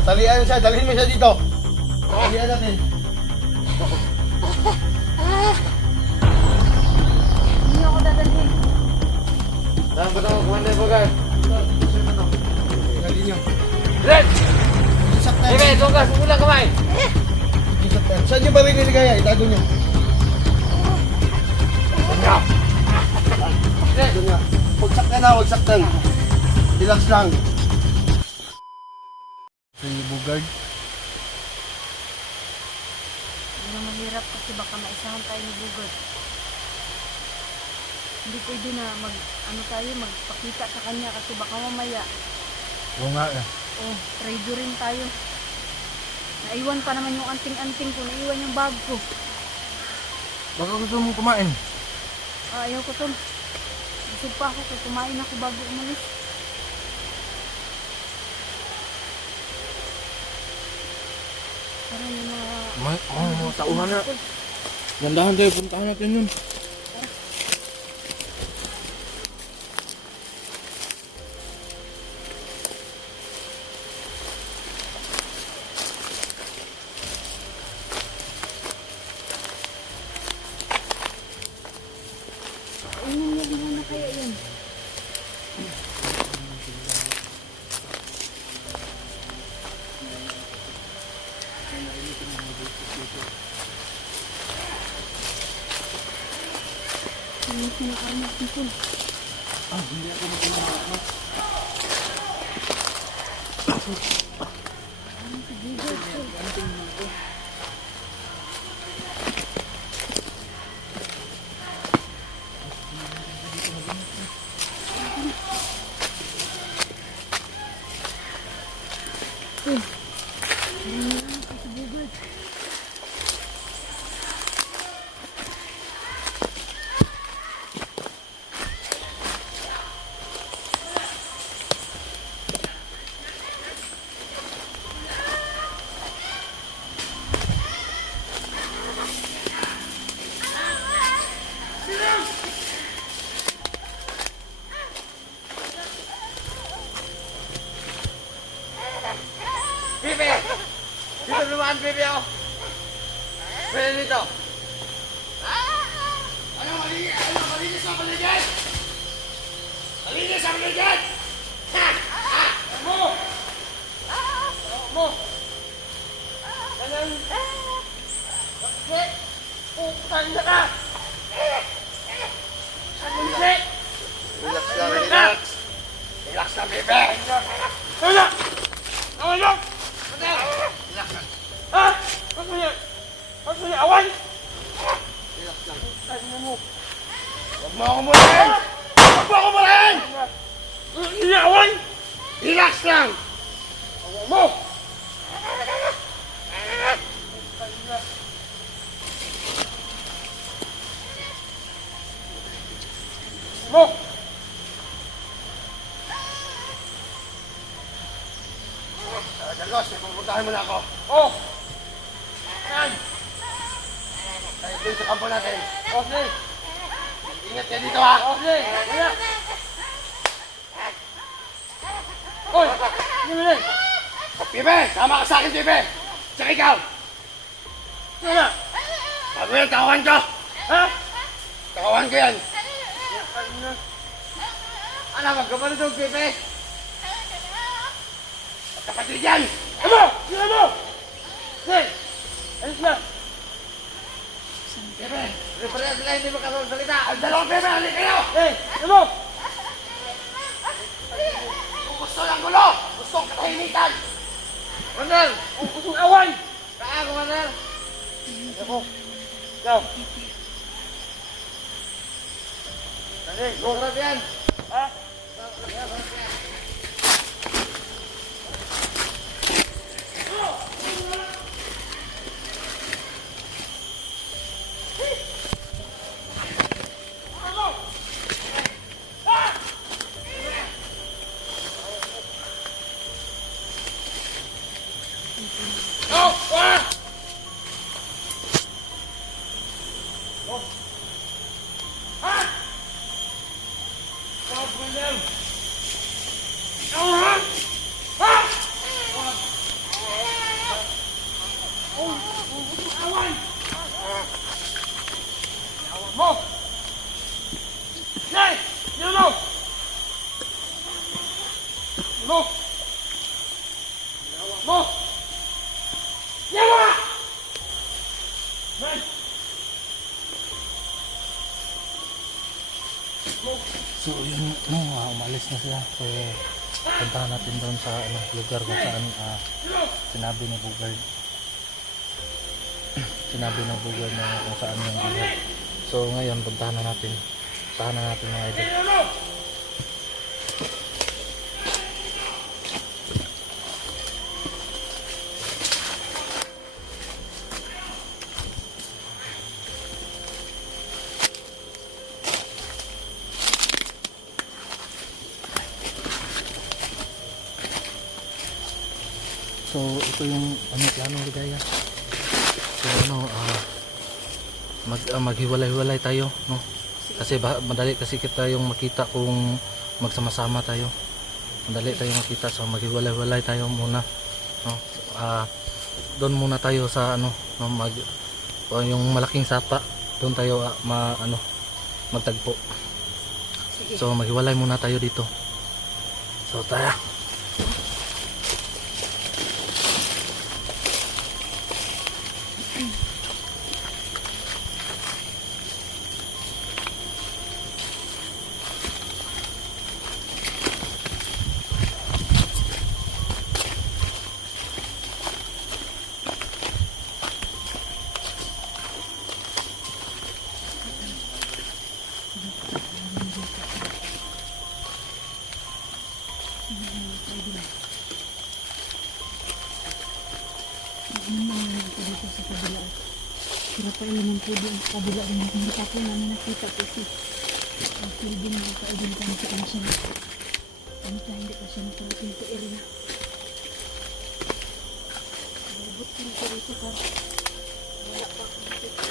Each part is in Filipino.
Talian siya, dalhin mo siya dito. Talian natin. Hindi ako dadalhin. Saan ba ito? Kumanday po, guys. Dalhin niyo. Red! Saktan. Ibe, tugas, mula kamay! Saktan. Saan niyo ba rin niligaya? Itago niyo. Itago niyo. Huwag saktan na, huwag saktan. Relax lang. Sige, Bugard. Hindi na mahirap kasi baka maisahan tayo ni Bugard. Hindi pwede na magpakita sa kanya kasi baka mamaya. Oo nga eh. Oh, traitor rin tayo. Naiwan pa naman yung anting-anting ko, naiwan yung bag ko. Baka gusto mong kumain. Ayaw ko tol. Busog pa ako kaya kumain ako bago umalis. Parang yung mga tauhan na. tol. Gandahan tayo, puntahan natin yun. Ayun na kaya yun. Ano sinakarmat nito? Hindi ako magkakaroon. Pipi! Dito lumaan, Pipi, ako! Pwede dito! Ano malinis sa paligid? Malinis sa paligid! Mo! Mo! Ganyan! Bakit? Putang na ka! Sanunsit! Relax lang, relax. Relax lang, bebe. Ano? Ano? Relax lang. Ha? Huwag mo yan! Huwag mo yan! Awan! Relax lang. Ano mo? Huwag mo ako mulahin! Huwag mo ako mulahin! Hindi awan! Relax lang! Awan mo! Mo! Dagos, pupuntahan mo na ako. Oh! Saan? Tayo dun sa kampo natin. Okay! Ingat kayo dito, ha? Okay! Wala! Hoy! Hindi mo rin! Bebe, tama ka sa akin, bebe. Tsaka ikaw. Wala! Sabi mo yan, takawan ko. Ha? Takawan ko yan. Ano, magkabalo doon, Pepe? Kapatid yan. Ano? Sino mo? Hey! Alis na! Bebe, Reparehan sila, hindi makasalita! ang dalawang bebe, halik kayo. Hey! Ano mo? Kung gusto ng gulo, gusto ang katahimikan. Commander! Kung kusong awan! Kaya, Commander! Ako! Ikaw! Kasi, gurap yan! Ha? Oh! Ah! Mo! Mo! Yawa! Man! So yun, umalis na sila. So puntahan natin doon sa lugar kung saan sinabi ni Bugard. Sinabi ng Bugard na kung saan yung lugar. So ngayon puntahan na natin. Puntahan na natin mga idol. So ito yung plano ligaya. So maghiwalay-hiwalay tayo, no? Kasi madali kasi kita yung makita kung magsama-sama tayo. Madali tayo makita, so maghiwalay-hiwalay tayo muna, no? Doon muna tayo sa yung malaking sapa. Doon tayo magtagpo. Sige. So maghiwalay muna tayo dito. So tara. Sira pa naman po doon sa kabila rin. Hindi pa po namin nakita kasi ang kilbin na kaidin kami sa ano siya. Hindi pa siya nakarating sa area. Malabot ko na po rito para wala pa ako nakita.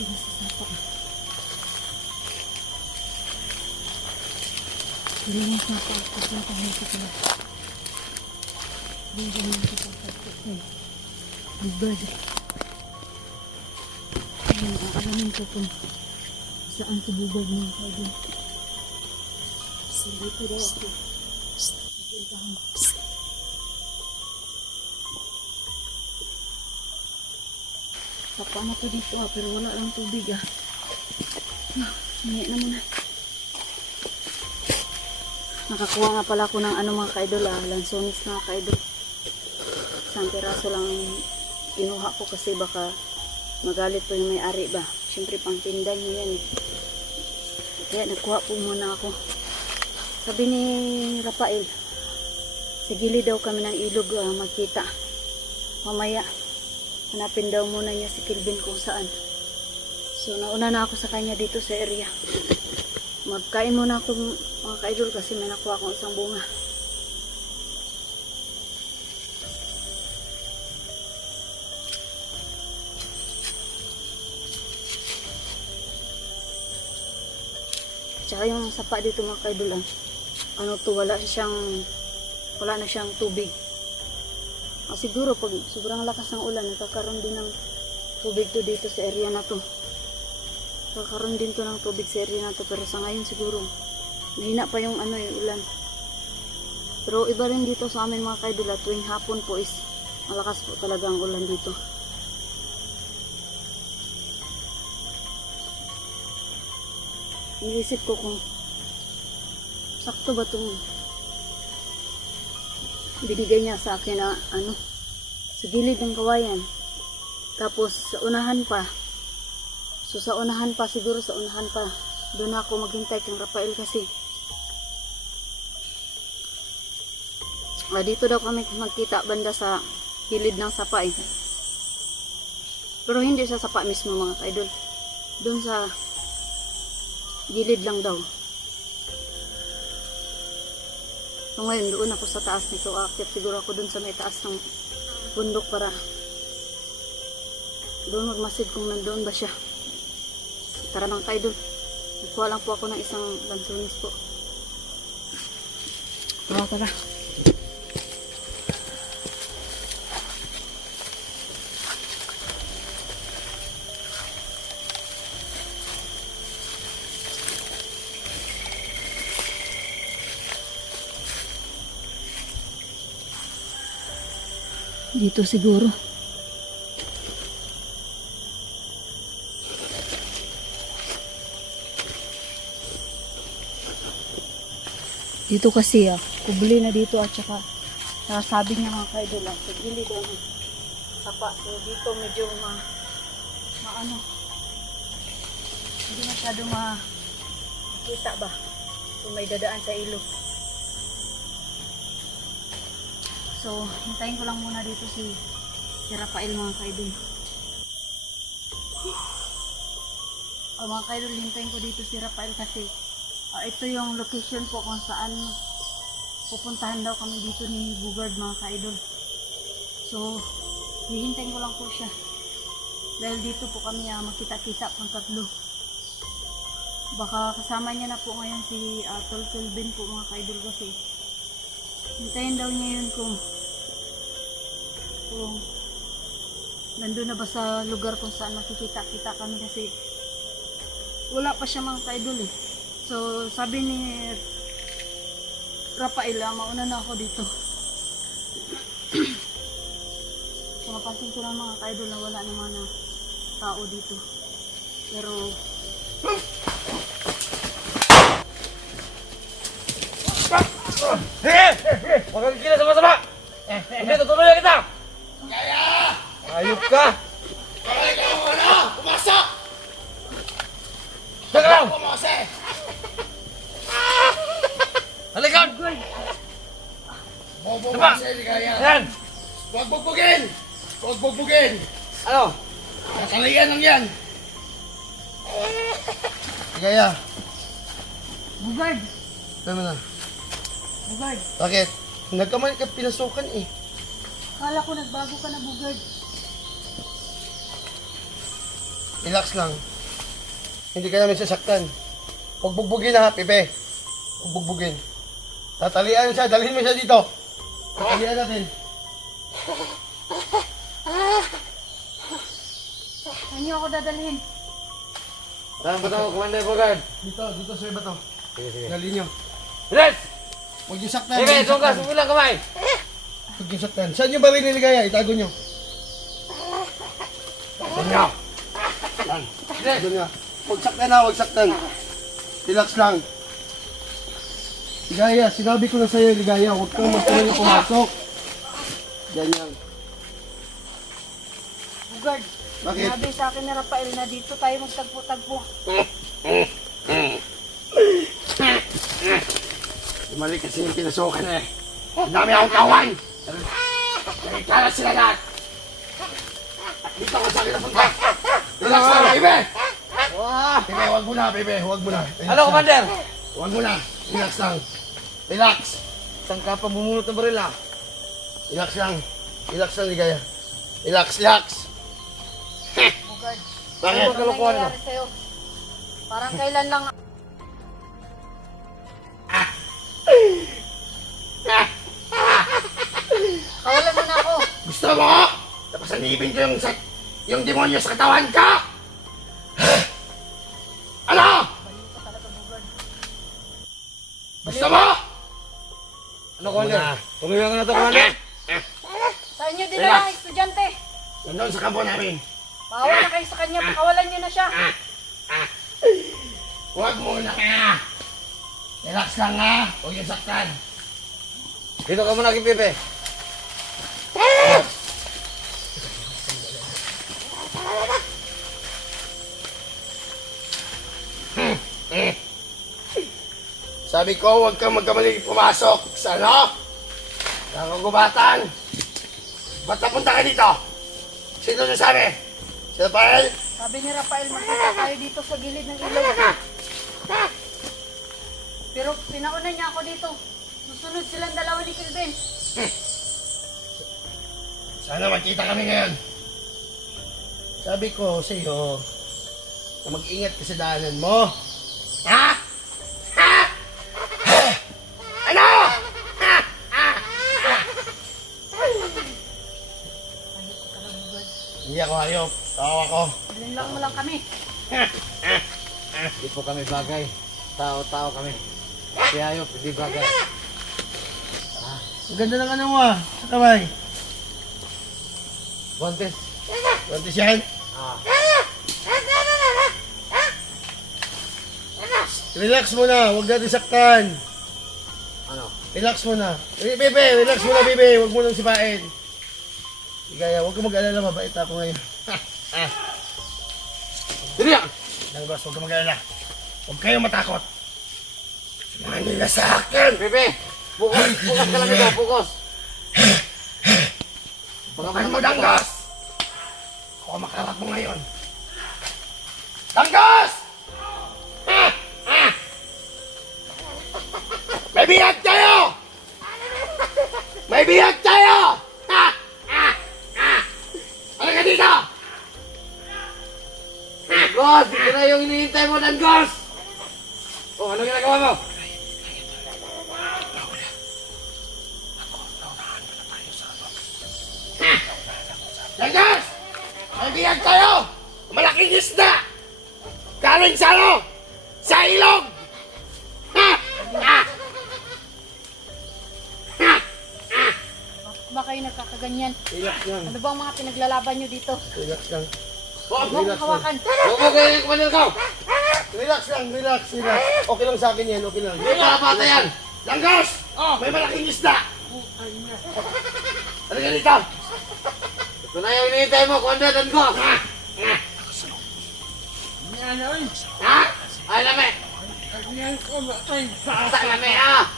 Sila sa sapa. Sila yung sapa. Papunta mo sa sila. Hindi mo sa pagkakot na eh. Bugad. Ngayon, aalamin ko kung saan si Bugad mo yung kaidin. Dito daw ako. Puntahan. Sapa na po dito pero wala lang tubig Maya na muna. Nakakuha nga pala ako ng mga kaidol lansones na kaidol. Isang piraso lang kinuha ko kasi baka magalit po yung may-ari ba. Siyempre pang tinda niyo yan Kaya nagkuha po muna ako. Sabi ni Rafael, sa gilid daw kami ng ilog magkita. Mamaya hanapin daw muna niya si Kilvin kung saan. So nauna na ako sa kanya dito sa area. Magkain muna ako mga kaidol kasi may nakuha akong isang bunga. Tsaka yung sapa dito mga kaidol wala na siyang tubig. Siguro pag sobrang lakas ng ulan, nakakaroon din ng tubig to dito sa area na to. Nakakaroon din to ng tubig sa area na to. Pero sa ngayon siguro, mahina pa yung ulan. Pero iba rin dito sa amin mga kaidol, tuwing hapon po is malakas po talaga ang ulan dito. Niisip ko kung sakto ba itong binigay niya sa akin na sa gilid ng kawayan. Tapos sa unahan pa. So sa unahan pa, siguro sa unahan pa. Doon ako maghintay kang Rafael kasi. Dito daw kami magkita banda sa gilid ng sapa Pero hindi sa sapa mismo mga kaidol. Doon sa gilid lang daw. So ngayon, doon ako sa taas nito. Aakyat siguro ako doon sa may taas ng bundok para doon magmasid kung nandoon ba siya. Tara mga ka-idol. Kuha lang po ako ng isang lansones po. Tara. Dito siguro. Dito kasi kubli na dito at saka sabi niya mga ka-idol sa gilid ang sapa. So dito medyo maano. Hindi masyado makita ba kung may dadaan sa ilog. So, hintayin ko lang muna dito si Rafael mga ka-idol. Mga ka-idol, hintayin ko dito si Rafael kasi ito yung location po kung saan pupuntahan daw kami dito ni Bugard mga ka-idol. So, hihintayin ko lang po siya. Dahil dito po kami makita-kita pang tatlo. Baka kasama niya na po ngayon si Tol Kelvin po mga ka-idol kasi hintayin daw niya yun kung nandun na ba sa lugar kung saan makikita-kita kami kasi wala pa siya mga ka-idol eh. So sabi ni Rafael, mauna na ako dito. So mapansin ko lang mga ka-idol na wala naman na tao dito. Pero Huwag kang kila sama-sama! Hindi, tutuloy kita! Ayup ka! Pumasok! Teka lang! Pumasok! Halika! Bobo Diba? kasi, ligaya. Ayan! Huwag bugbugin! Huwag bugbugin! Ano? Kasaligan lang yan! Ligaya. Bugard! Tama na. Bugard! Bakit? Nagkamali ka pinasukan eh. Kala ko nagbago ka na Bugard. Relax lang. Hindi ka namin sasaktan. Huwag bugbugin ha, Pepe. Huwag bugbugin. Tatalian siya, dalhin mo siya dito. Tatalian natin. Saan niyo ako dadalhin? Saan ba ito, Commander Bogard? Dito sa iba to. Sige. Dalhin nyo. Bilis! Huwag niyo saktan. Sige, huwag niyo sungkas, saktan. sumilang kamay! Huwag niyo saktan. Saan yung baril ni Ligaya? Itago nyo. Ito nyo! Yan. Itago nyo. Huwag saktan ha, huwag saktan. Relax lang. Ligaya, sinabi ko na sa'yo, Ligaya. Huwag kang magtuloy pumasok. Ganyan. Bugard! Bakit? Sabi sa akin ni Rafael na dito tayo magtagpo-tagpo. Mali kasi yung pinasukan eh. Ang dami akong kawan. Nagkalat sila lahat. At dito ako sa akin napunta. Relax lang, Bebe. Bebe, huwag mo na, Bebe. Huwag mo na. Relax Ano, lang. Commander? Huwag mo na. Relax lang. Relax. Saan ka pa bumunot ng baril ah? Relax lang. Relax lang, Ligaya. Relax, relax. Bugard! Bakit? Ano kalokohan nangyayari sa'yo? Parang kailan lang kawalan mo na ako. Gusto mo? Tapos anipin ko yung demonyo sa katawan ka. Ano? Gusto mo? Ano, Commander? Tuloy lang na ito, Commander. Sa inyo din na lang, estudyante. Nandun sa kampo namin. Bawa na kayo sa kanya, pakawalan niyo na siya. Huwag muna ka. Relax lang ha. Huwag yung saktan. Dito ka muna, Pepe. Sabi ko, huwag kang magkamali pumasok. Sa ano? Nakagubatan. Ba't napunta ka dito? Sino nasabi? Si Rafael? Sabi ni Rafael, magkita tayo dito sa gilid ng ilog. Pero pinauna niya ako dito. Susunod silang dalawa ni Kelvin. Sana magkita kami ngayon. Sabi ko sa iyo, na mag-ingat ka sa daanan mo. Ha? Ha? Ano? Ha? Ha? Ha? Hindi ako hayop. Tao ako. Alinlang mo lang kami. Hindi po kami bagay. Tao kami. Si hayop, hindi bagay. Ang ganda ng ano mo ah. Sa kamay. Guantes. Ganti siya. Relax muna. Huwag natin saktan. Ano? Relax muna. Bebe, relax muna, bebe. Huwag mo nang sipain. Ligaya, huwag ka mag-alala. Mabait ako ngayon. Dili yan! Langgos, huwag ka mag-alala. Huwag kayong matakot. Sinahan nila sa akin. Bebe! Focus ka lang ito, focus! Bakakan mo, Langgos! Ako ang makarap mo ngayon. Langgos! May bihag tayo! May bihag tayo! Ano ka dito? Gos! Ito na yung hinihintay mo, Dangos! Oh, ano ginagawa mo? Langgos! May bihag tayo! Malaking isda! Galing sa ano? Sa ilog! Baka kayo nagkakaganyan. Relax lang. Ano bang mga pinaglalaban nyo dito? Relax lang. Huwag mo akong hawakan. Huwag mo kayo yung kumanin ko! Relax lang, relax. Okay lang sa akin yan, okay lang. Hindi ka bata yan! Langgos! May malaking isda! Ano ka dito? Ito na yung hinihintay mo, Kuanda, Dangos! Ha? Ay, lami! Sa lami, ah!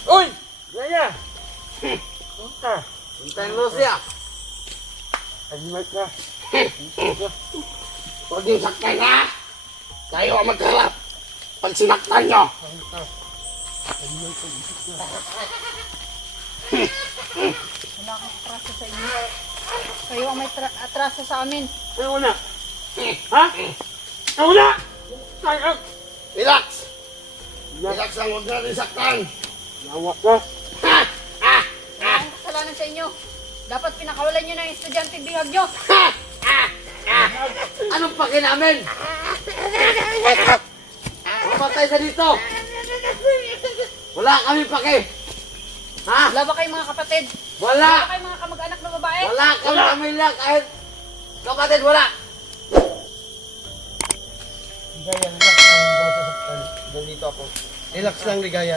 Uy! Gaya! Hintayin mo siya! Alimat ka. Huwag niyo saktan, ha? Tayo ang magkarap. Pag sinaktan niyo. Wala akong atraso sa inyo. Kayo ang may atraso sa amin. Ano na? Ha? Ano na? Relax! Relax lang, huwag natin saktan. Nawa ka. Wala akong kasalanan sa inyo. Dapat pinakawalan nyo na yung estudyante bihag nyo. Anong pake namin? Mamatay ka dito! Wala kami pake! Ha? Wala ba kayong mga kapatid? Wala Wala! ba kayong mga kamag-anak na babae? Wala kami pamilya kahit kapatid, wala! Ligaya, relax lang, huwag ka masasaktan. Nandito ako. Relax lang, Ligaya.